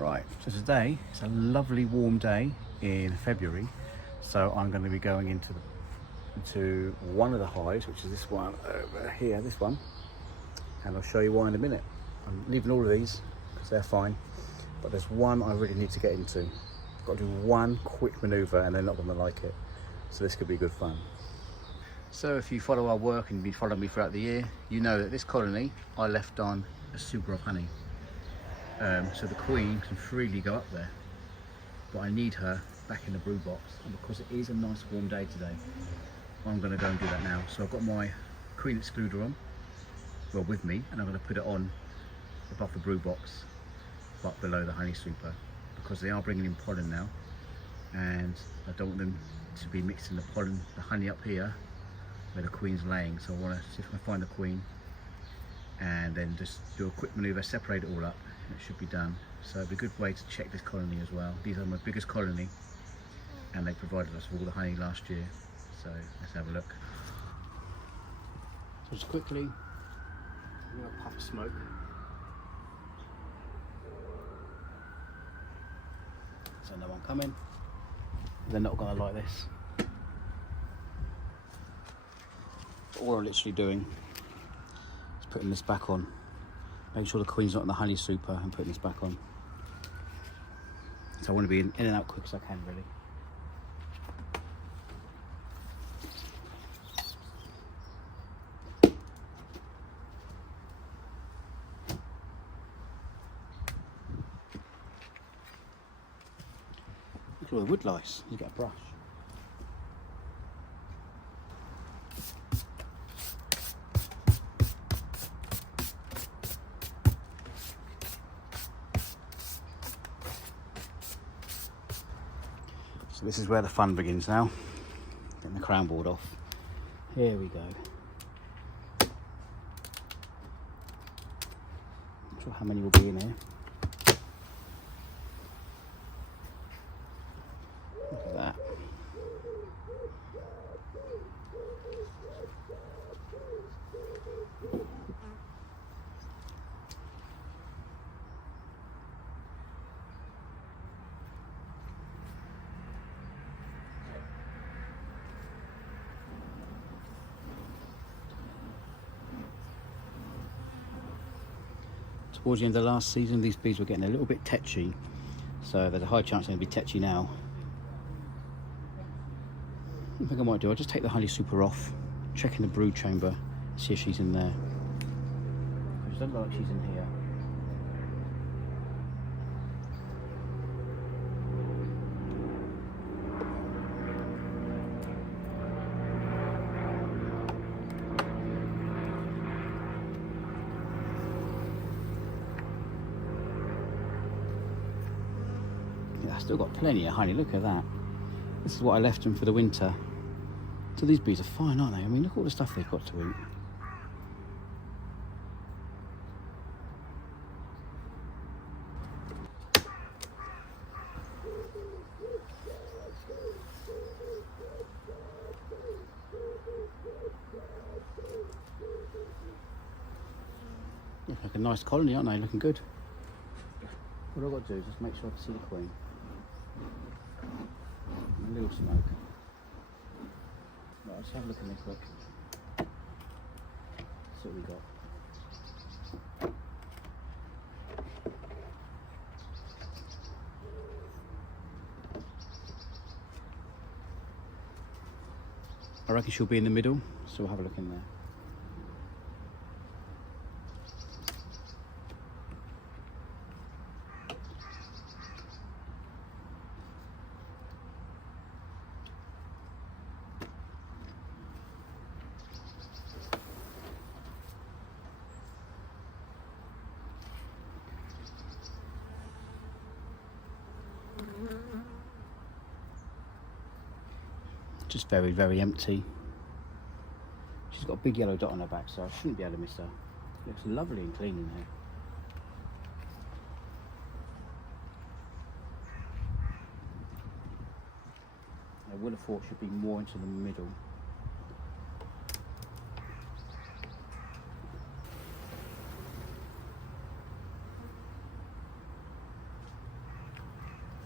Right, so today it's a lovely warm day in February, so I'm going to be going into one of the hives, which is this one over here, this one, and I'll show you why in a minute. I'm leaving all of these because they're fine, but there's one I really need to get into. I've got to do one quick manoeuvre and they're not going to like it, so this could be good fun. So if you follow our work and you've been following me throughout the year, you know that this colony I left on a super of honey. So the queen can freely go up there, but I need her back in the brood box, and because it is a nice warm day today, I'm going to go and do that now. So I've got my queen excluder on, well, with me, and I'm going to put it on above the brood box but below the honey super, because they are bringing in pollen now and I don't want them to be mixing the pollen, the honey up here where the queen's laying. So I want to see if I can find the queen and then just do a quick manoeuvre, separate it all up. It should be done. So it'd be a good way to check this colony as well. These are my biggest colony and they provided us with all the honey last year. So let's have a look. So just quickly, I'm going to puff smoke. So no one coming. They're not going to like this. All I'm literally doing is putting this back on. Make sure the queen's not in the honey super and putting this back on. So I want to be in and out quick as I can, really. Look at all the wood lice. You get a brush. So this is where the fun begins now. Getting the crown board off. Here we go. Not sure how many will be in here. Look at that. Towards the end of last season, these bees were getting a little bit tetchy, so there's a high chance they're going to be tetchy now. I think I might do, I'll just take the honey super off, check in the brood chamber, see if she's in there. It doesn't look like she's in here. I've still got plenty of honey, look at that. This is what I left them for the winter. So these bees are fine, aren't they? I mean, look at all the stuff they've got to eat. Look like a nice colony, aren't they? Looking good. What I've got to do is just make sure I can see the queen. And a little smoke. Right, let's have a look in there quick. See what we got. I reckon she'll be in the middle, so we'll have a look in there. Just very, very empty. She's got a big yellow dot on her back, so I shouldn't be able to miss her. Looks lovely and clean in here. I would have thought she'd be more into the middle.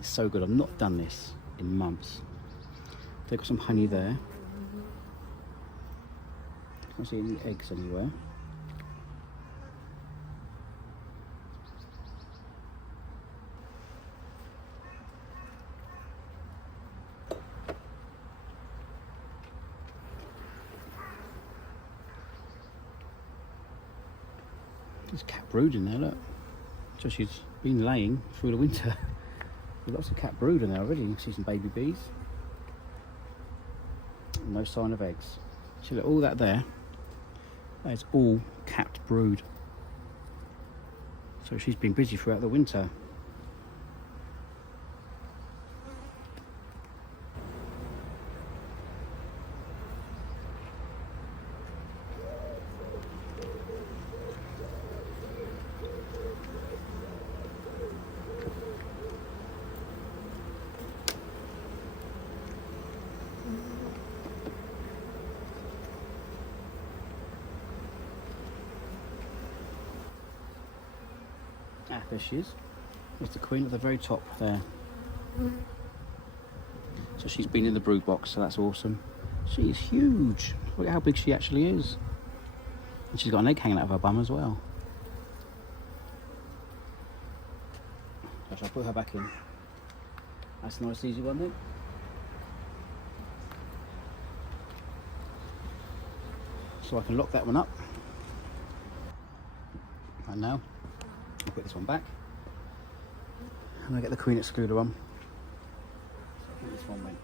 It's so good. I've not done this in months. They've got some honey there. Can't see any eggs anywhere. There's cat brood in there, look. So she's been laying through the winter. There's lots of cat brood in there already. You can see some baby bees. No sign of eggs. See, look, all that there, that is all cat brood. So she's been busy throughout the winter. Ah, there she is. There's the queen at the very top there. So she's been in the brood box, so that's awesome. She is huge. Look at how big she actually is. And she's got an egg hanging out of her bum as well. I shall put her back in. That's a nice easy one then. So I can lock that one up. And now I'll put this one back, and I get the queen excluder on. So I think this one went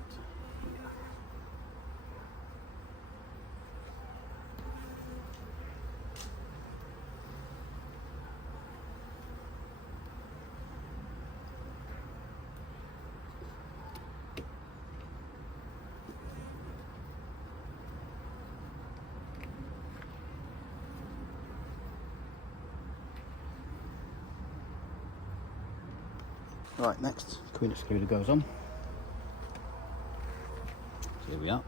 right. Next, queen excluder goes on. So here we are.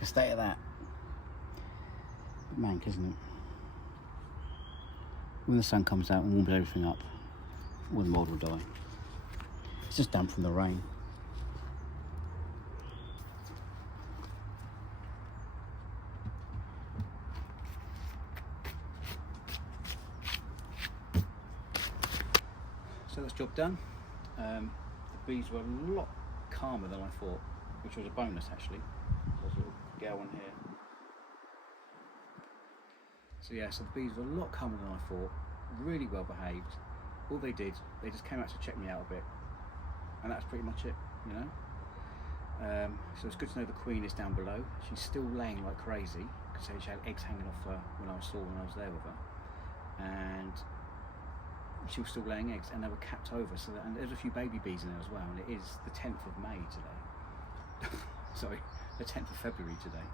The state of that. Mank, isn't it? When the sun comes out and warms everything up, all the mould will die. It's just damp from the rain. So that's job done. The bees were a lot calmer than I thought, which was a bonus actually. There's a little girl on here. So yeah, so the bees were a lot calmer than I thought, really well behaved. All they did, they just came out to check me out a bit, and that's pretty much it, you know. So it's good to know the queen is down below. She's still laying like crazy, because she had eggs hanging off her when I was there with her, and she was still laying eggs, and they were capped over. So and there's a few baby bees in there as well, and it is the 10th of May today. Sorry, the 10th of February today.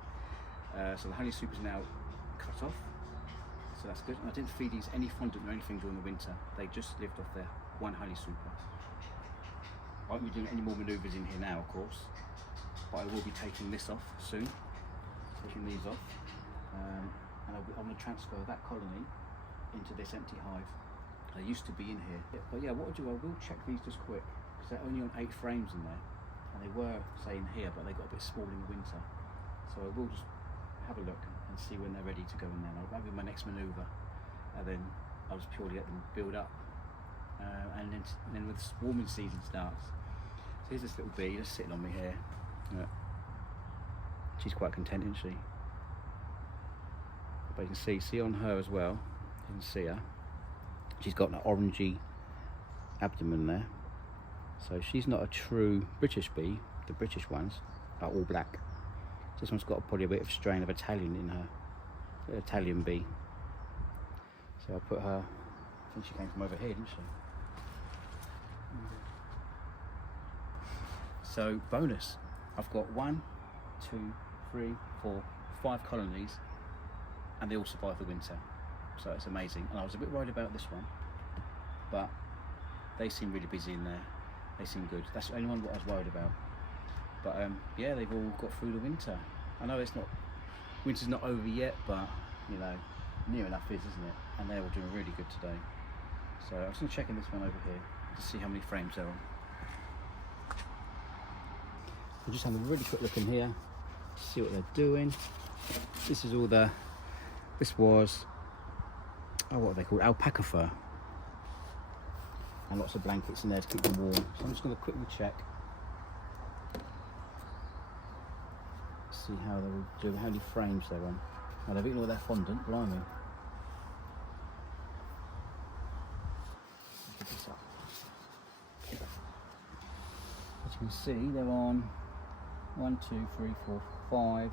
So the honey soup is now cut off, so that's good. And I didn't feed these any fondant or anything during the winter. They just lived off their one honey souper. I won't be doing any more manoeuvres in here now, of course, but I will be taking this off soon, taking these off, and I'm going to transfer that colony into this empty hive. They used to be in here, but yeah, what I'll do, I will check these just quick, because they're only on 8 frames in there, and they were, say, in here, but they got a bit small in the winter. So I will just have a look and see when they're ready to go in there. That'll be my next manoeuvre, and then I'll just purely let them build up, and then when the swarming season starts. So here's this little bee just sitting on me here. Yeah. She's quite content, isn't she? But you can see on her as well, you can see her. She's got an orangey abdomen there. So she's not a true British bee. The British ones are all black. This one's got probably a bit of strain of Italian in her, Italian bee. So I'll put her, I think she came from over here, didn't she? So bonus, I've got 1, 2, 3, 4, 5 colonies, and they all survive the winter. So it's amazing. And I was a bit worried about this one, but they seem really busy in there. They seem good. That's the only one what I was worried about. But yeah, they've all got through the winter. I know winter's not over yet, but you know, near enough is, isn't it? And they're all doing really good today. So I'm just going to check in this one over here to see how many frames there are. We'll just have a really quick look in here, see what they're doing. This is all this was, what are they called? Alpaca fur. And lots of blankets in there to keep them warm. So I'm just going to quickly check. See how they will do, how many frames they're on. Well, they've eaten all their fondant, blimey. Pick this up. As you can see, they're on 1, 2, 3, 4, 5.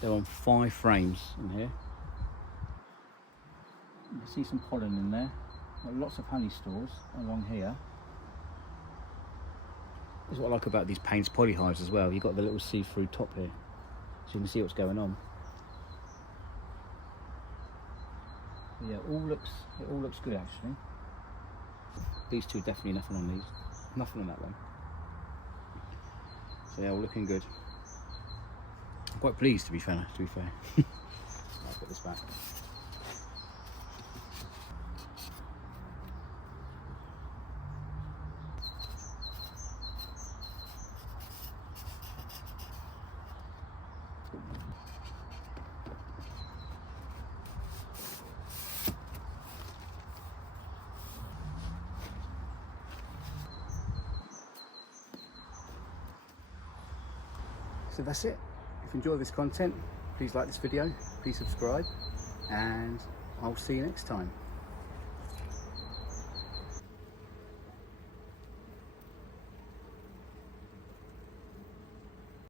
They're on 5 frames in here. You can see some pollen in there. Got lots of honey stores along here. This is what I like about these Payne's polyhives as well. You've got the little see-through top here, so you can see what's going on. But yeah, it all looks good actually. These two definitely nothing on these, nothing on that one. So yeah, all looking good. I'm quite pleased to be fair. I'll put this back. So that's it. If you enjoy this content, please like this video, please subscribe, and I'll see you next time.